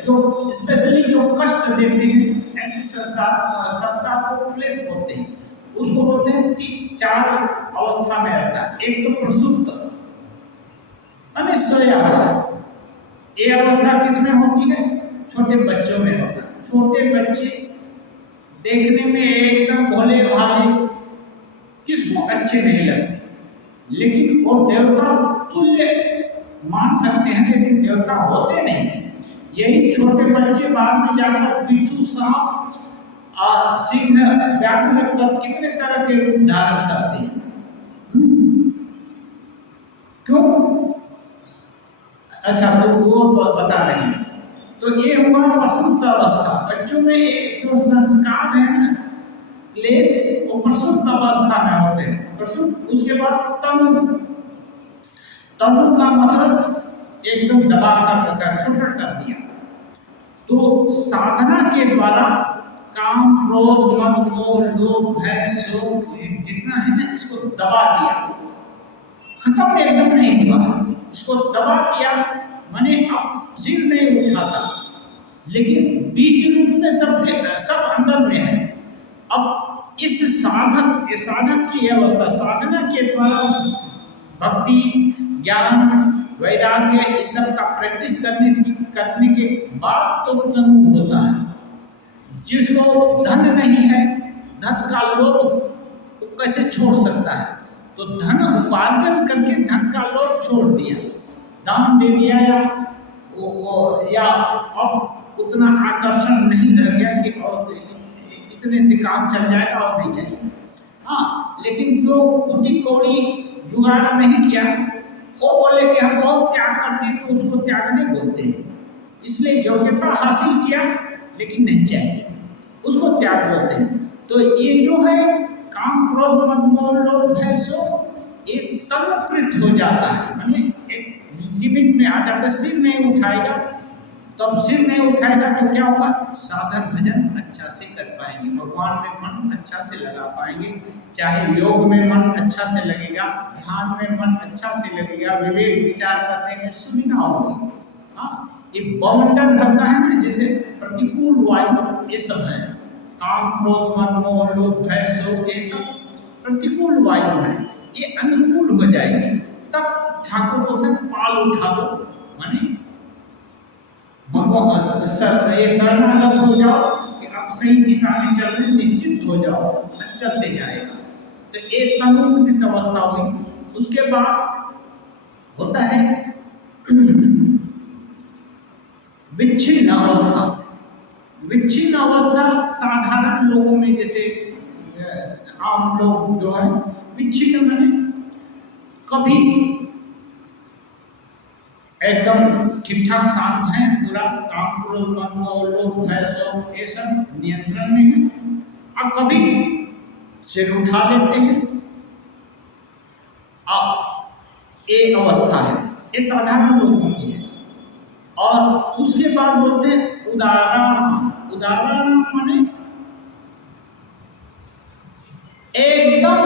जो स्पेशली जो कष्ट देते हैं ऐसे संस्कार को क्लेश बोलते हैं। उसको बोलते हैं 4 अवस्था में रहता है। एक तो प्रसुप्त माने सोया हुआ। ये अवस्था किसमें होती है? छोटे बच्चों में होता है। छोटे बच्चे देखने में एकदम भोले भाले, किसको अच्छे नहीं लगते, लेकिन वो देवता तुल्य मान सकते हैं, लेकिन देवता होते नहीं। यही छोटे बच्चे बाद में जाकर बिच्छू, सांप, सिंह, व्याघ्र, कितने तरह के रूप धारण करते हैं। क्यों? अच्छा, तो वो बता रहे हैं। तो ये हुआ प्रसुप्त अवस्था। बच्चों में एक जो संस्कार है ना, क्लेश, वो प्रसुप्त अवस्था में होते हैं। प्रसुप्त, उसके बाद तनु। तनु का मतलब एकदम दबा कर रखा, छोटा कर दिया। तो साधना के द्वारा काम, क्रोध, मद, मोह, लोभ, भय, शोक जितना है ना, इसको दबा दिया। खत्म एकदम नहीं हुआ, इसको दबा दिया। माने अब सिर नहीं उठाता, लेकिन बीज रूप में सब अंदर में है। अब इस साधक की अवस्था, साधना के द्वारा भक्ति, ज्ञान, वैराग्य, इस सब का प्रैक्टिस करने के बाद तो तनु होता है। जिसको धन नहीं है, धन का लोभ वो कैसे छोड़ सकता है? तो धन उपार्जन करके धन का लोभ छोड़ दिया, दान दे दिया, या अब उतना आकर्षण नहीं रह गया कि और इतने से काम चल जाएगा और नहीं चाहिए। हाँ, लेकिन जो फूटी कौड़ी जुगाड़ नहीं किया, वो बोले कि हम बहुत त्याग करते हैं, तो उसको त्याग नहीं बोलते हैं। इसलिए योग्यता हासिल किया लेकिन नहीं चाहिए, उसको त्याग बोलते हैं। तो ये जो है काम, क्रोध, मद, मोह, लोभ, भय, शोक, ये तनुकृत हो जाता है, माने एक लिमिट में आ जाता है। सिर नहीं उठाएगा, तब सिर नहीं उठाएगा तो क्या होगा? साधन भजन अच्छा से कर पाएंगे, भगवान में मन अच्छा से लगा पाएंगे। चाहे योग में मन अच्छा से लगेगा, ध्यान में मन अच्छा से लगेगा, विवेक विचार करने में सुविधा होगी। हाँ, ये बाउंडर होता है ना, जैसे प्रतिकूल वायु, ये सब है। काम, क्रोध, मद, मोह, लोभ, भय, शोक, ये सब प्रतिकूल वायु है। ये अनुकूल हो जाएगी, तब ठाकुर बोलते हैं पाल उठा दो, माने भगवान शरणागत हो जाओ कि अब सही दिशा में चल रहे, निश्चित हो जाओ, चलते जाएगा। तो एक तनुकृत अवस्था हुई। उसके बाद होता है विच्छिन्न अवस्था। विच्छिन्न अवस्था साधारण लोगों में, जैसे आम लोग जो है, विच्छिन्न माने कभी एकदम ठीक ठाक शांत हैं, पूरा काम, क्रोध, मद, मोह, लोभ, भय, शोक, ये सब नियंत्रण में है, और कभी सिर उठा लेते हैं। अब ये अवस्था है, ये साधारण लोगों की है। और उसके बाद बोलते हैं उदाहरण। उदाहरण माने एकदम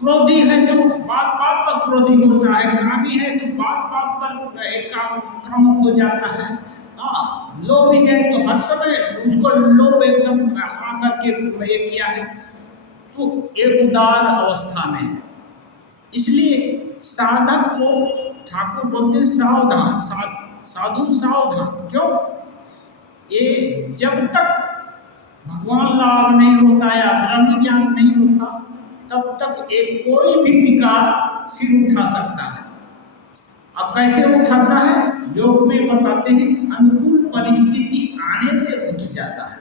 क्रोधी है तो बात बात पर क्रोधी होता है, कामी है तो बात बात पर एक कामुक हो जाता है। हाँ, लोभी है तो हर समय उसको लोभ एकदम हाँ करके ये किया है, तो ये उदार अवस्था में है। इसलिए साधक को ठाकुर बोलते हैं सावधान, साधु सावधान। क्यों? ये जब तक भगवान लाभ नहीं होता या ब्रह्म ज्ञान नहीं होता, तब तक एक कोई भी विकार सिर उठा सकता है। अब कैसे उठाता है? योग में बताते हैं अनुकूल परिस्थिति आने से उठ जाता है।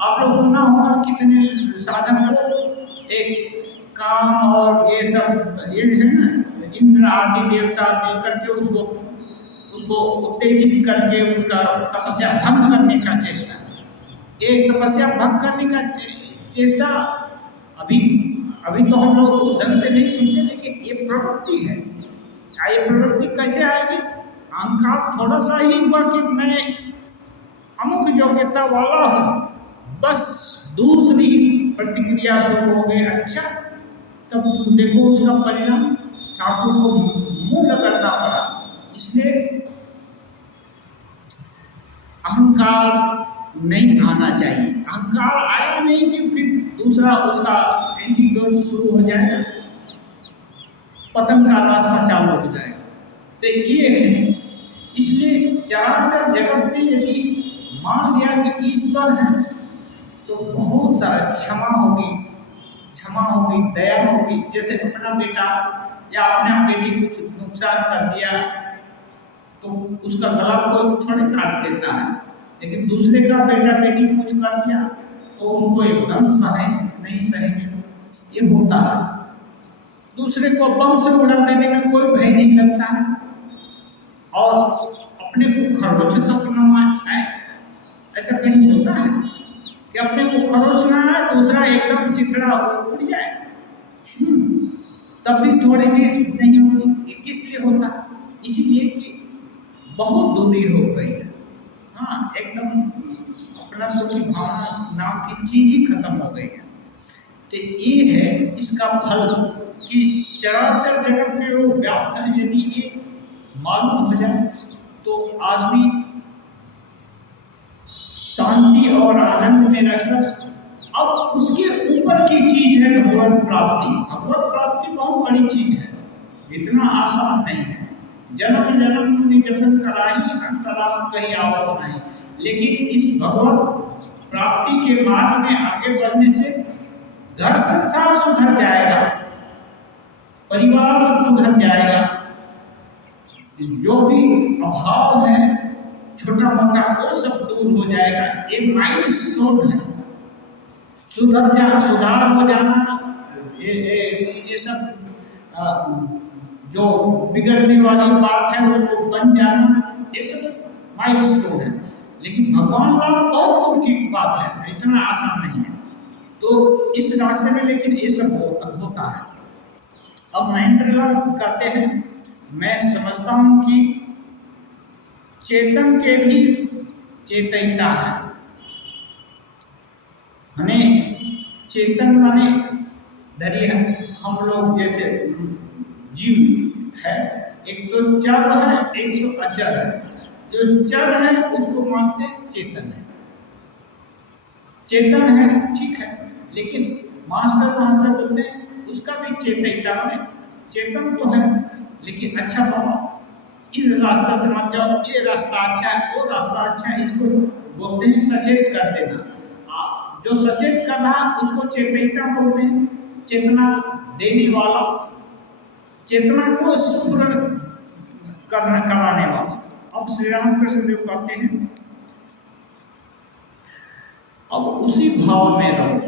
आप लोग सुना होगा कितने साधक एक काम और ये सब ये है ना, इंद्र आदि देवता मिलकर के उसको उत्तेजित करके उसका तपस्या भंग करने का चेष्टा, एक तपस्या भंग करने का चेष्टा अभी अभी तो हम लोग उस ढंग से नहीं सुनते, लेकिन ये प्रवृत्ति है। ये प्रवृत्ति कैसे आएगी? अहंकार थोड़ा सा ही हुआ कि मैं अमुक योग्यता वाला हूँ, बस दूसरी प्रतिक्रिया शुरू हो गई। अच्छा, तब देखो उसका परिणाम, ठाकुर को मुंह रगड़ना पड़ा। इसलिए अहंकार नहीं आना चाहिए। अहंकार आया नहीं कि फिर दूसरा उसका एंटीडोट शुरू हो जाएगा, पतन का रास्ता चालू हो जाएगा। तो ये है, इसलिए चराचर जगत में यदि मान लिया कि ईश्वर है तो बहुत सारा क्षमा होगी, दया होगी। जैसे अपना बेटा या अपना बेटी कुछ नुकसान कर दिया तो उसका गला कोई थोड़े काट देता है, लेकिन दूसरे का बेटा बेटी कुछ कर दिया तो उसको एकदम नहीं सहेंगे, ये होता है। दूसरे को बम से उड़ा देने में कोई भय नहीं लगता है, और अपने को खरोच तक न आए, ऐसा कहीं होता है कि अपने को खरोच ना आए, दूसरा एकदम चिथड़ा उड़ जाए, तब भी थोड़ी देर नहीं होती। ये किस लिए होता है? इसीलिए कि बहुत दूरी हो गई है। हाँ, एकदम अपनत्व की भावना नाम की चीज ही खत्म हो गई है। तो ये है इसका फल कि चराचर जगत में वो व्याप्त है। यदि ये मालूम हो जाए तो आदमी शांति और आनंद में रहकर, अब उसके ऊपर की चीज है भगवत प्राप्ति। भगवत प्राप्ति बहुत बड़ी चीज है, इतना आसान नहीं है। जन्म जन्म निकटन कराही अंतराल कहीं आवत नहीं, लेकिन इस भगवत प्राप्ति के मार्ग में आगे बढ़ने से घर संसार सुधर जाएगा, परिवार सुधर जाएगा, जो भी अभाव है छोटा मोटा वो सब दूर हो जाएगा। ये माइलस्टोन है, सुधार हो जाना। ये सब जो बिगड़ने वाली बात है उसको बन जाना, ये सब माइलस्टोन है। लेकिन भगवान लाभ बहुत दूर की बात है, इतना आसान नहीं है। तो इस रास्ते में लेकिन ये सब होता है। अब महेंद्र लाल कहते हैं, मैं समझता हूँ कि चेतन के भी चेतनता है। हमें चेतन माने धरी है, हम लोग जैसे जीव है, एक तो चर है, एक तो अचर है। जो चर है उसको मानते चेतन है, चेतन है ठीक है, लेकिन मास्टर वहां से बोलते हैं उसका भी चेतनता में चेतन तो है, लेकिन अच्छा बाबा इस रास्ता से मत जाओ, ये रास्ता अच्छा है, वो रास्ता अच्छा है, इसको बोलते हैं सचेत कर देना। जो सचेत कर रहा उसको चेतनता बोलते हैं, चेतना देने वाला, चेतना को स्फुरण कराने वाला। अब श्री रामकृष्ण देव कहते हैं, अब उसी भाव में रहो।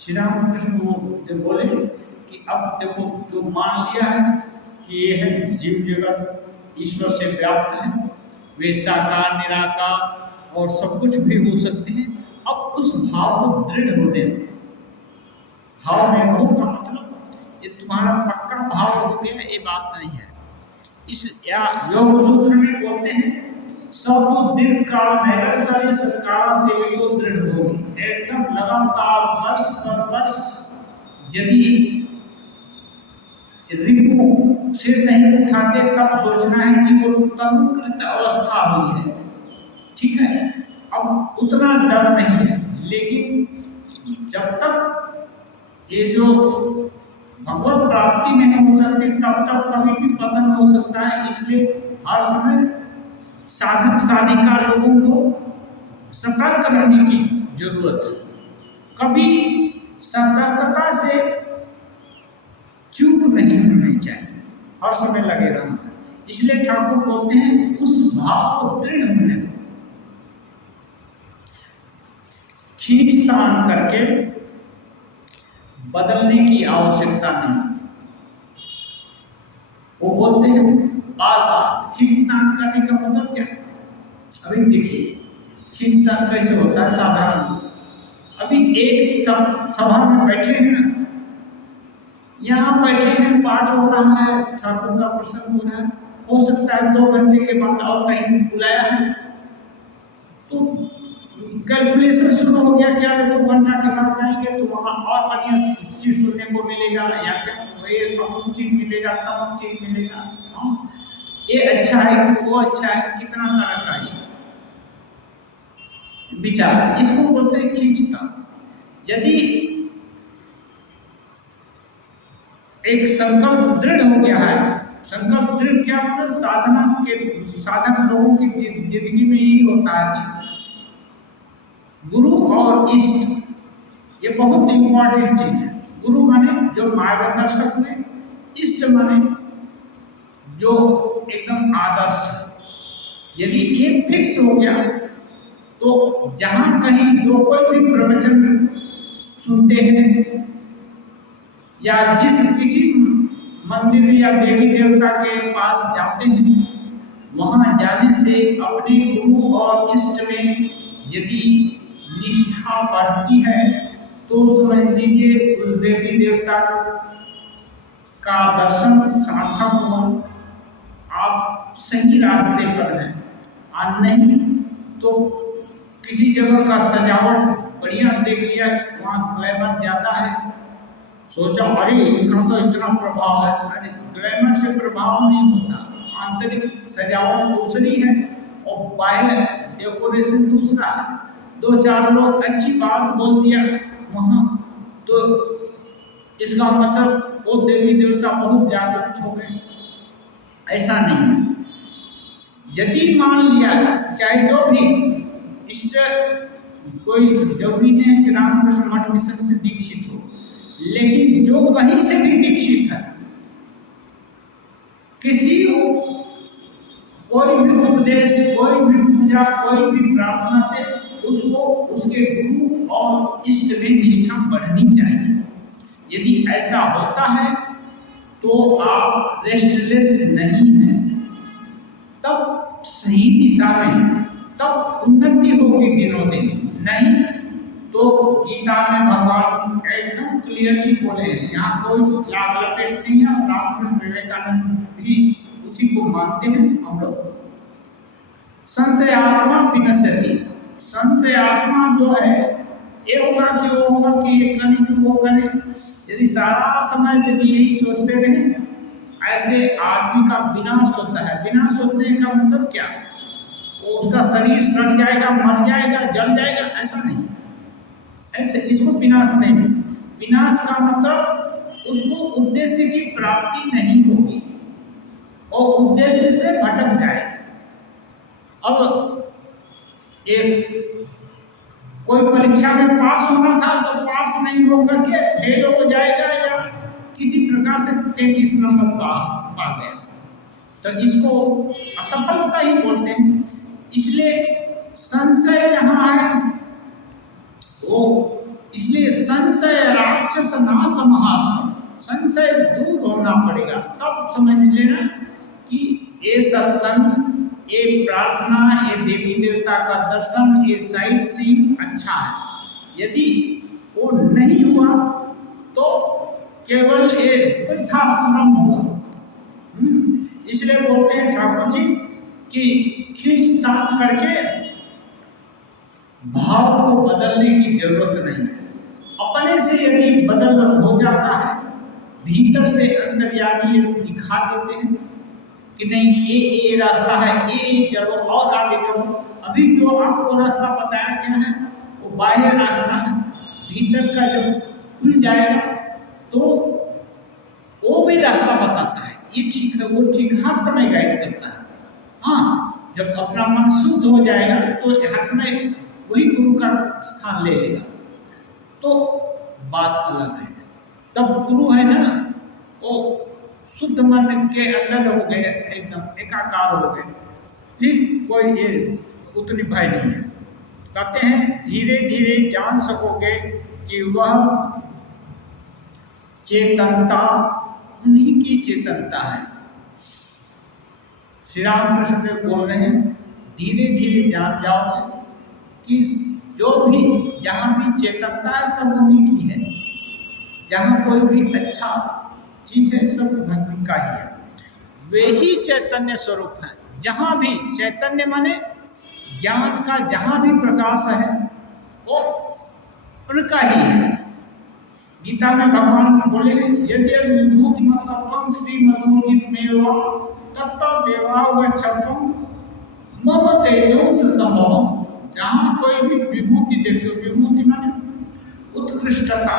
श्री रामकृष्ण वो जब बोले कि अब देखो जो मान लिया है कि ये है जीव जगत ईश्वर से व्याप्त है, वे साकार निराकार और सब कुछ भी हो सकते हैं। अब उस भाव को दृढ़ होने दो। भाव में रहो का मतलब ये तुम्हारा पक्का भाव हो गया, ये बात नहीं है। इस या योग सूत्र में बोलते हैं, सब दिन काल निरंतर सत्कारा से भी तो दृढ़ होगी। एकदम लगातार वर्ष पर वर्ष यदि रिपु सिर नहीं उठाते तब सोचना है कि वो तनुकृत अवस्था हुई है, ठीक है। अब उतना डर नहीं है, लेकिन जब तक ये जो भगवत प्राप्ति नहीं हो सकती तब तक कभी भी पतन हो सकता है। इसलिए हर समय साधक साधिका लोगों को सतर्क रहने की जरूरत है। कभी सतर्कता से चूक नहीं होनी चाहिए, हर समय लगे रहना। इसलिए ठाकुर बोलते हैं उस भाव को दृढ़ होने दो, खींचतान करके बदलने की आवश्यकता नहीं। वो बोलते हैं बार बार खींचतान करने का मतलब क्या? अभी देखिए खींचतान कैसे होता है। साधारण अभी एक सभा में बैठे हैं, यहाँ बैठे हैं, पाठ हो रहा है, ठाकुर का प्रसंग हो रहा है, हो सकता है 2 घंटे के बाद और कहीं बुलाया है, तो कैलकुलेशन शुरू हो गया क्या 2 घंटा के बाद जाएंगे तो वहाँ और बढ़िया चीज सुनने को मिलेगा, या ये अमुक चीज मिलेगा, तमुक चीज मिलेगा। हाँ, ये अच्छा है कि वो अच्छा है, कितना तरह का है विचार, इसको बोलते हैं खींचता। यदि एक संकल्प दृढ़ हो गया है, संकल्प दृढ़ क्या मतलब साधना के साधक लोगों की जिंदगी में यही होता है कि गुरु और इष्ट ये बहुत इंपॉर्टेंट चीज है। गुरु माने जो मार्गदर्शक है, इष्ट माने जो एकदम आदर्श। यदि ये फिक्स हो गया तो जहां कहीं जो कोई भी प्रवचन सुनते हैं या जिस किसी मंदिर या देवी देवता के पास जाते हैं, वहां जाने से अपने गुरु और इष्ट में यदि निष्ठा बढ़ती है तो समझ लीजिए उस देवी देवता का दर्शन सार्थक हुआ, आप सही रास्ते पर हैं। और नहीं तो किसी जगह का सजावट बढ़िया देख लिया, वहाँ ग्लैमर ज्यादा है, सोचा अरे इनका तो इतना प्रभाव है। अरे ग्लैमर से प्रभाव नहीं होता, आंतरिक सजावट दूसरी है और बाहर डेकोरेशन दूसरा है। 2-4 लोग अच्छी बात बोल दिया वहाँ, तो इसका मतलब वो देवी देवता बहुत जागृत हो गए, ऐसा नहीं है। यदि मान लिया चाहे जो भी इष्ट, कोई जरूरी नहीं है कि रामकृष्ण मठ मिशन से दीक्षित हो, लेकिन जो कहीं से भी दीक्षित है, किसी कोई भी उपदेश, कोई भी पूजा, कोई भी प्रार्थना से उसको उसके गुरु और इष्ट में निष्ठा बढ़नी चाहिए। यदि ऐसा होता है तो आप रेस्टलेस नहीं हैं, तब सही दिशा में है, तब उन्नति होगी दिनों दिन। नहीं तो गीता में भगवान एकदम क्लियरली बोले हैं, यहाँ कोई लाभ लपेट नहीं है। रामकृष्ण विवेकानंद भी उसी को मानते हैं हम लोग। संशय आत्मा विनश्यति, संशय आत्मा जो है ये होगा कि वो होगा कि ये करें कि वो करें। यदि सारा समय यदि यही सोचते रहे, ऐसे आदमी का विनाश होता है। विनाश होने का मतलब क्या, वो उसका शरीर सड़ जाएगा, मर जाएगा, जल जाएगा, ऐसा नहीं। ऐसे इसको विनाश नहीं, विनाश का मतलब उसको उद्देश्य की प्राप्ति नहीं होगी और उद्देश्य से भटक जाएगा। अब एक कोई परीक्षा में पास होना था तो पास नहीं होकर के फेल हो जाएगा, या किसी प्रकार से 33 नंबर पास पा गया, तो इसको असफलता ही बोलते हैं। इसलिए संशय यहाँ है, वो इसलिए संशय राक्षस नाशमहास्त्रम, संशय दूर होना पड़ेगा, तब समझ लेना कि ये सत्संग, ये प्रार्थना, ये देवी देवता का दर्शन, ये साइट सीन अच्छा है। यदि वो नहीं हुआ तो केवल एक वृद्धाश्रम हुआ। इसलिए बोलते हैं ठाकुर जी कि खींचतान करके भाव को बदलने की जरूरत नहीं है। अपने से यदि बदल हो जाता है, भीतर से अंतर्यामी यदि दिखा देते हैं कि नहीं ये रास्ता है, ये चलो और आगे चलो। अभी जो आपको रास्ता बताया गया है वो बाह्य रास्ता है, भीतर का जब खुल जाएगा तो वो भी रास्ता बताता है, ये ठीक है, वो ठीक, हर समय गाइड करता है। हाँ, जब अपना मन शुद्ध हो जाएगा तो हर समय वही गुरु का स्थान ले लेगा, तो बात अलग है। तब गुरु है ना, वो शुद्ध मन के अंदर हो गए, एकदम एकाकार हो गए, फिर कोई ये उतनी भय नहीं है। कहते हैं धीरे धीरे जान सकोगे कि वह चेतनता उन्हीं की चेतनता है। श्री रामकृष्ण बोल रहे हैं धीरे धीरे जान जाओगे कि जो भी जहाँ भी चेतनता है सब उन्हीं की है, जहाँ कोई भी अच्छा चीज है सब उनका ही है, वे ही चैतन्य स्वरूप है। जहाँ भी चैतन्य माने ज्ञान का जहाँ भी प्रकाश है वो उनका ही है। गीता में भगवान बोले यदि विभूति सत्वम श्रीमदूर्जित में तत्व देवावच्छत्वम मम तेजोंस संभवम। जहाँ कोई भी विभूति देखते हो, विभूति माने उत्कृष्टता,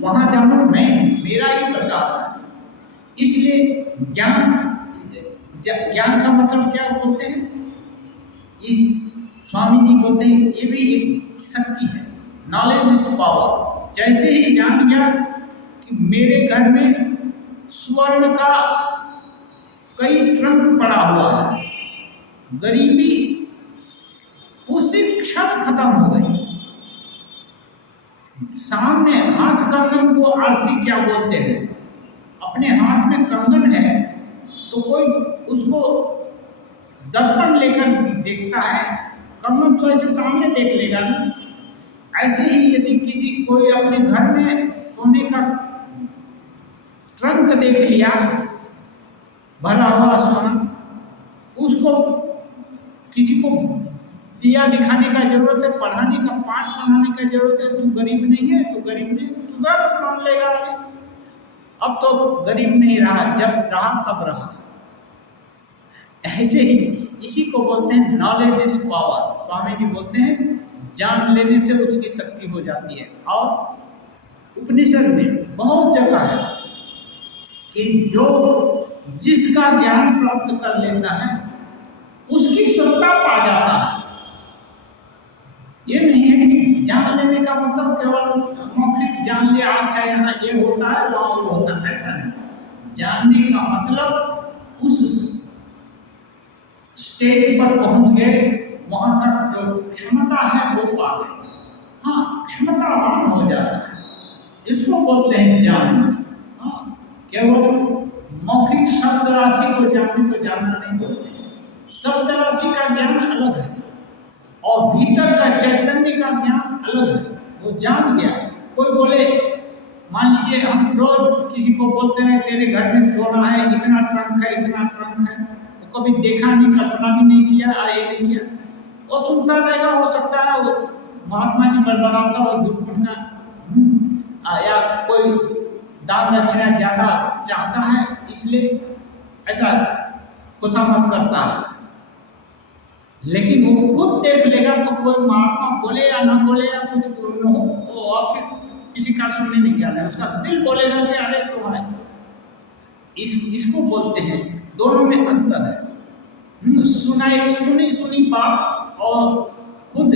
वहां जानो मैं मेरा ही प्रकाश है। इसलिए ज्ञान का मतलब क्या बोलते हैं, ये स्वामी जी बोलते हैं ये भी एक शक्ति है, नॉलेज इज पावर। जैसे ही जान गया कि मेरे घर में स्वर्ण का कई ट्रंक पड़ा हुआ है, गरीबी उसी क्षण खत्म हो गई। सामने हाथ कंगन को आरसी क्या बोलते हैं, अपने हाथ में कंगन है तो कोई उसको दर्पण लेकर देखता है, कंगन तो ऐसे सामने देख लेगा ना। ऐसे ही यदि किसी कोई अपने घर में सोने का ट्रंक देख लिया भरा हुआ सोना, उसको किसी को दिया दिखाने का जरूरत है, पढ़ाने का पाठ पढ़ाने का जरूरत है, तू गरीब नहीं है, तू गरीब नहीं, तुरंत मान लेगा। अब तो गरीब नहीं रहा, जब रहा तब रहा। ऐसे ही इसी को बोलते हैं knowledge is power. Swami ji बोलते हैं जान लेने से उसकी शक्ति हो जाती है। और उपनिषद में बहुत जगह है कि जो जिसका ज्ञान प्राप्त कर लेता है उसकी सत्ता पा जाता है। ये नहीं है कि जान लेने का मतलब केवल मौखिक जान लिया, अच्छा यहाँ ये होता है वहाँ वो होता है, ऐसा नहीं। जानने का मतलब उस स्टेज पर पहुंच गए, वहां तक जो क्षमता है वो पा गए। हाँ, क्षमतावान हो जाता है, इसको बोलते हैं जानना। हाँ, केवल मौखिक शब्द राशि को जानने को जानना नहीं बोलते। शब्द राशि का ज्ञान अलग है और भीतर का चैतन्य का ज्ञान अलग है। वो जान गया। कोई बोले, मान लीजिए हम रोज किसी को बोलते रहे तेरे घर में सोना है, इतना ट्रंक है, इतना ट्रंक है, वो कभी देखा नहीं, कल्पना भी नहीं किया, आए नहीं किया, वो सुनता रहेगा। हो सकता है वो महात्मा जी बड़बड़ाता हो झूठ मूठ का, या कोई दान दक्षिणा ज्यादा चाहता है इसलिए ऐसा खुशामद करता है, लेकिन वो खुद देख लेगा तो कोई महात्मा बोले या ना बोले या कुछ हो, वो और फिर किसी का सुनने नहीं जाना है, उसका दिल बोलेगा कि अरे तो है। इसको बोलते हैं, दोनों में अंतर है। सुनी सुनी बात और खुद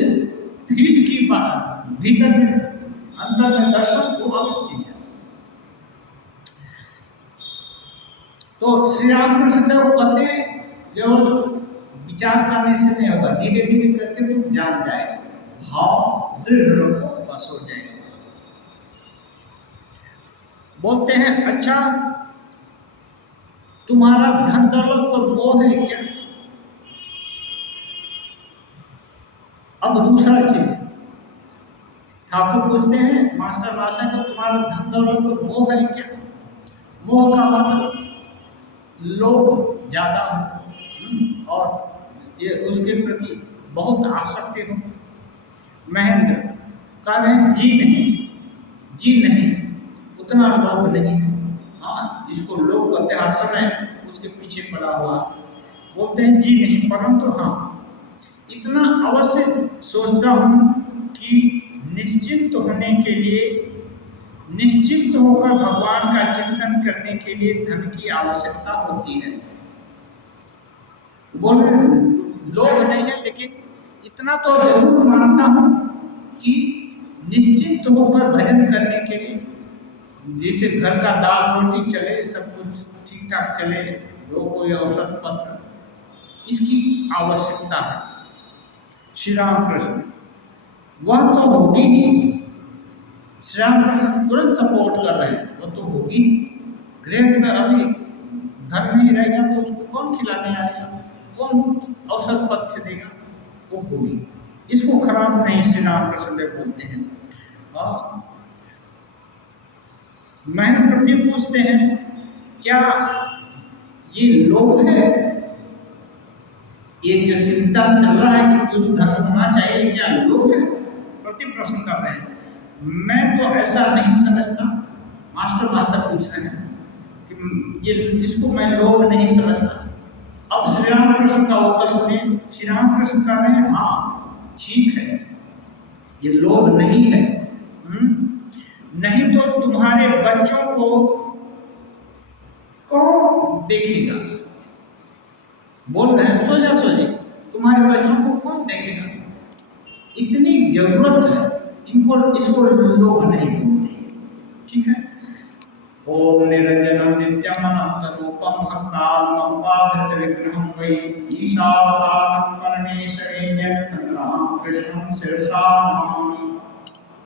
फील की बात, भीतर में अंतर में दर्शन वो अलग चीज है। तो श्री रामकृष्ण देव कहते हैं केवल विचार करने से नहीं होगा, धीरे धीरे करके तुम जान जाएगा, भाव दृढ़ रखो बस हो जाएगा। बोलते हैं अच्छा तुम्हारा धन दौलत पर मोह है क्या? अब दूसरा चीज ठाकुर पूछते हैं मास्टर महाशय को, तुम्हारा धन दौलत पर मोह है क्या? मोह का मतलब लोभ ज्यादा हो और ये उसके प्रति बहुत आसक्ति हो। महेंद्र कह रहे हैं जी नहीं, उतना लोभ नहीं है। हाँ, जिसको लोग कहते हैं हर समय उसके पीछे पड़ा हुआ, बोलते हैं जी नहीं, परंतु हाँ इतना अवश्य सोचता हूँ कि निश्चिंत होने के लिए, निश्चिंत होकर भगवान का चिंतन करने के लिए धन की आवश्यकता होती है। बोल रहे लोग नहीं है, लेकिन इतना तो जरूर मानता हूँ कि निश्चिंत होकर भजन करने के लिए, जैसे घर का दाल रोटी चले, सब कुछ ठीक ठाक चले, लोग कोई औसत पत्र, इसकी आवश्यकता है। श्री राम कृष्ण वह तो होगी ही, श्री राम कृष्ण तुरंत सपोर्ट कर रहे हैं, वो तो होगी। गृहस्थ अभी धन नहीं रहेगा तो उसको कौन खिलाने आएगा, कौन औसत पथ्य देगा? वो होगी। इसको खराब नहीं श्री रामकृष्ण देव बोलते हैं। महेंद्र प्रभु जी पूछते हैं क्या ये लोभ है, ये जो चिंता चल रहा है कि कुछ धन होना चाहिए, क्या लोभ है? प्रति प्रश्न कर रहे हैं। मैं तो ऐसा नहीं समझता, मास्टर भाषा पूछ रहे हैं कि ये इसको मैं लोभ नहीं समझता। अब श्री रामकृष्ण का उत्तर सुनिए। श्री रामकृष्ण कह रहे हैं हाँ ठीक है, ये लोभ नहीं है। नहीं तो तुम्हारे बच्चों को कौन देखेगा? बोल रहे हैं सोजा सोजी, तुम्हारे बच्चों को कौन देखेगा? इतनी जरूरत है इनको, इसको लोग नहीं बोलते। ठीक है। ओम निरंजनम नित्यम अनंतरूपम भक्तात्मम पादृत विग्रहम वै ईशावतारं परमेश्वरेण्यं राम कृष्णं शिरसा नमामि।